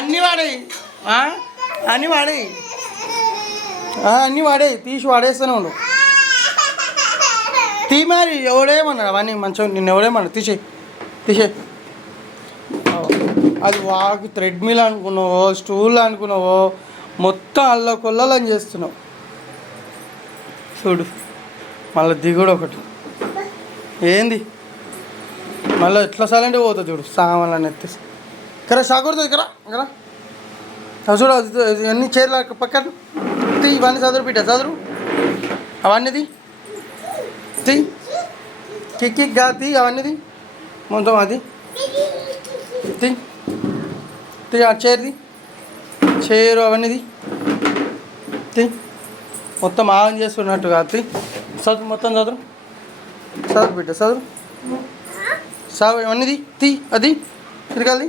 అన్నీ వాడేయి, అన్నీ వాడేయి, అన్నీ వాడేయి, తీసి వాడేస్తూనే ఉండు. తీ మరి ఎవడేమన్నాడు అవన్నీ మంచిగా నిన్ను ఎవడేమన్నా తీసే అది వాకి థ్రెడ్మిల్ అనుకున్నావో స్టూల్ అనుకున్నావో మొత్తం అల్ల కొల్లని చేస్తున్నావు చూడు. మళ్ళీ దిగుడు ఒకటి ఏంది మళ్ళీ ఎట్లా సైలెంట్ పోతుంది చూడు. సామాన్లు ఎత్తేసి ఇక్కడ సాగుతుంది ఇక్కడ ఇక్కడ చూడు. అన్నీ చీరలు పక్కన తీ, ఇవన్నీ చదువు బిడ్డ చదువు, అవన్నీది తీ, కిక్కిగా తీ, అవన్నీది మొత్తం అది తీ తీ, ఆ చేరు అవన్నీది తీ, మొత్తం ఆన్ చేస్తున్నట్టుగా తీ. చదువు మొత్తం చదువు బిడ్డ చదువు అవన్నీది తీ, అది తిరగాలి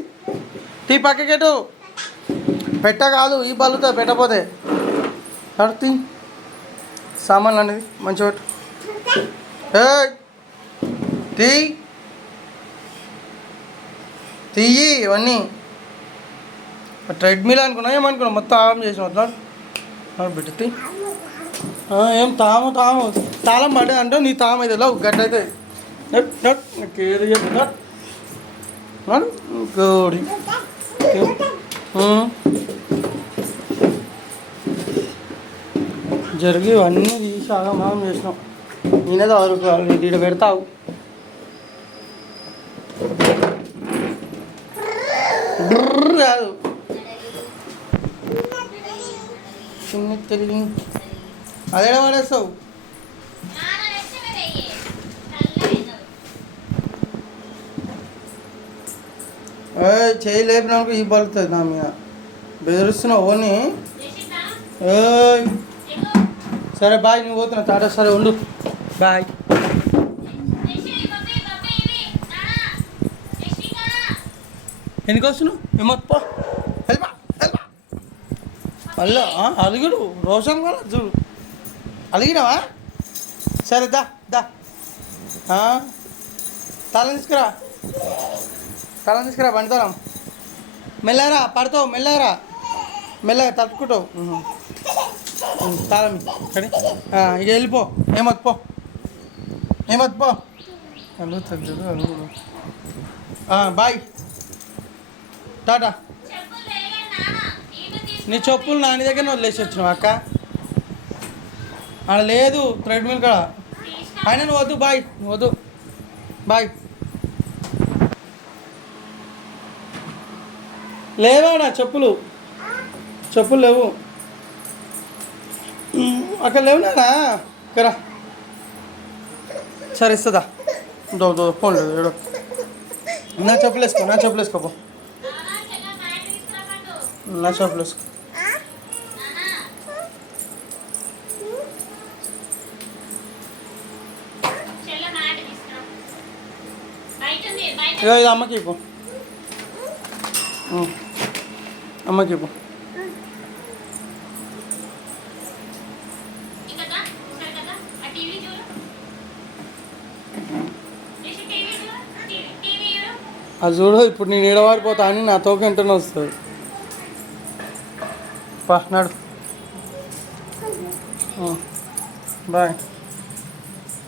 తీ, పక్కకెటు పెట్ట కాదు ఈ బల్లుతో పెట్టపోతే తీ. సామాన్లు అనేది మంచిగా పెట్టు. తీయి ఇవన్నీ. ట్రెడ్మిల్ అనుకున్నా ఏమనుకున్నావు మొత్తం ఆగం చేసిన వద్దాడు బిడ్డ తీ. ఏం తాము తాళం పడే అంటే నీ తాము అయితే లేవు గడ్డ అయితే నాకేది గోడి జరిగి ఇవన్నీ తీసి ఆగమాగం చేసినాం. నేనేదో ఆరుకోవాలి ఈడ పెడతావు. కాదు చిన్న తెలి అదేడా పడేస్తావు. చేయి లేపినాక ఈ బలుతుంది నా మీద బెదిరిస్తున్నావు ఓని. సరే బాయ్, నువ్వు పోతున్నా తాట. సరే ఉండు బాయ్. ఎందుకు వస్తున్నావు ఏమొప్ప హెల్పా మళ్ళా అలిగిడు రోషం కదా చూడు. అలిగినావా? సరే దా తాళం తీసుకురా బండితారం. మెల్లరా పడతావు, మెల్లగా తట్టుకుంటావు. తాళం సరే ఇక వెళ్ళిపో. ఏమొద్దు పో అలుగుతుంది అలుగుడు. బాయ్ టాటా. నీ చెప్పులు నాని దగ్గర వదిలేసి వచ్చినావు అక్క. అక్కడ లేదు థ్రెడ్మిల్ కాడ. అయినా నువ్వు వద్దు బాయ్, బాయ్. లేవాడా చెప్పులు లేవు అక్కడ లేవునా ఇక్కడ. సరే ఇస్తుందా ఫోన్ లేదు ఏడో. నా చెప్పులు వేసుకోపో, నా చెప్పులు వేసుకో. ఇగో ఇది అమ్మకి ఇవ్వు, అమ్మకి ఇవ్వు. అది చూడు ఇప్పుడు నేను ఏడవారిపోతా అని నా తోక వెంటనే వస్తుంది. పా నడు బాయ్.